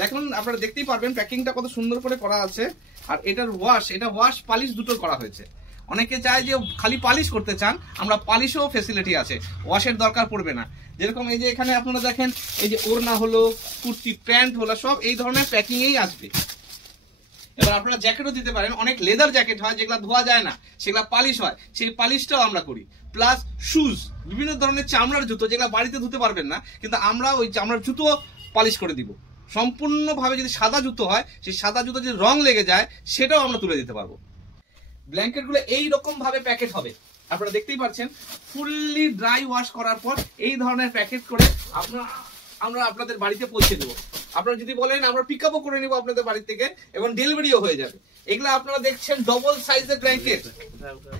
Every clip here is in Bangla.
দেখুন আপনারা দেখতেই পারবেন প্যাকিংটা কত সুন্দর করে করা আছে। আর এটার ওয়াশ পালিশ দুটো করা হয়েছে। অনেকে চায় যে খালি পালিশ করতে চান, আমরা পালিশও ফেসিলিটি আছে, ওয়াশের দরকার পড়বে না। যেরকম এই যে এখানে আপনারা দেখেন এই যে ওড়না হলো, কুর্তি প্যান্ট হলো, সব এই ধরনের প্যাকিংয়েই আসবে। এবার আপনারা জ্যাকেটও দিতে পারেন, অনেক লেদার জ্যাকেট হয় যেগুলো ধোয়া যায় না, সেগুলো পালিশ হয়, সেই পালিশটাও আমরা করি। প্লাস শুজ, বিভিন্ন ধরনের চামড়ার জুতো যেগুলো বাড়িতে ধুতে পারবেন না, কিন্তু আমরা ওই চামড়ার জুতো পালিশ করে দিব সম্পূর্ণভাবে। যদি সাদা জুতো হয়, সেই সাদা জুতো যদি রং লেগে যায় সেটাও আমরা তুলে দিতে পারবো। ব্ল্যাঙ্কেট গুলো এইরকম ভাবে প্যাকেট হবে, আপনারা দেখতেই পাচ্ছেন। ফুললি ড্রাই ওয়াশ করার পর এই ধরনের প্যাকেট করে আমরা আপনাদের বাড়িতে পৌঁছে দেবো। আপনারা যদি বলেন আমরা পিক আপও করে নেবো আপনাদের বাড়ি থেকে, এবং ডেলিভারিও হয়ে যাবে। এগুলো আপনারা দেখছেন ডবল সাইজের ব্ল্যাঙ্কেট।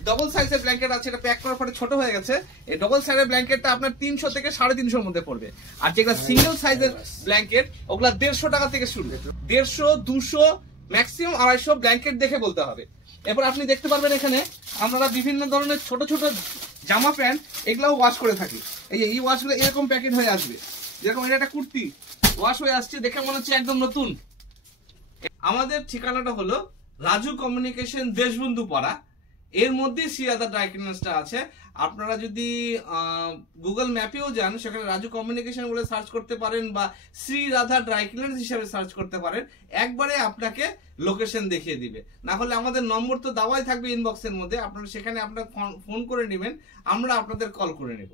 ডবল সাইজের ব্ল্যাঙ্কেট আছে, এটা প্যাক করার পরে ছোট হয়ে গেছে। এই ডবল সাইজের ব্ল্যাঙ্কেটটা আপনার 300 থেকে 350 মধ্যে পড়বে। আর যেগুলো সিঙ্গেল সাইজের ব্ল্যাঙ্কেট, ওগুলা 150 টাকা থেকে শুরু। 150, 200, ম্যাক্সিমাম 250 ব্ল্যাঙ্কেট দেখে বলতে হবে। এরপর আপনি দেখতে পারবেন এখানে আমরা বিভিন্ন ধরনের ছোট ছোট জামা প্যান্ট এগুলাও ওয়াশ করে থাকি। এই ওয়াশগুলো এরকম প্যাকেট হয়ে আসবে। যেরকম এটা একটা কুর্তি ওয়াশ হয়ে আসছে, দেখে মনে হচ্ছে একদম নতুন। আমাদের ঠিকানাটা হলো রাজু কমিউনিকেশন, দেশবন্ধু পাড়া। এর মধ্যে শ্রীরাধা ড্রাই ক্লিনার্সটা আছে। আপনারা যদি গুগল ম্যাপেও যান, সেখানে রাজু কমিউনিকেশন বলে সার্চ করতে পারেন, বা শ্রীরাধা ড্রাই ক্লিনার্স হিসেবে সার্চ করতে পারেন। একবারে আপনাকে লোকেশন দেখিয়ে দিবে। না হলে আমাদের নম্বর তো দেওয়াই থাকবে ইনবক্সের মধ্যে, আপনারা সেখানে আপনারা ফোন করে নেবেন, আমরা আপনাদের কল করে নেব।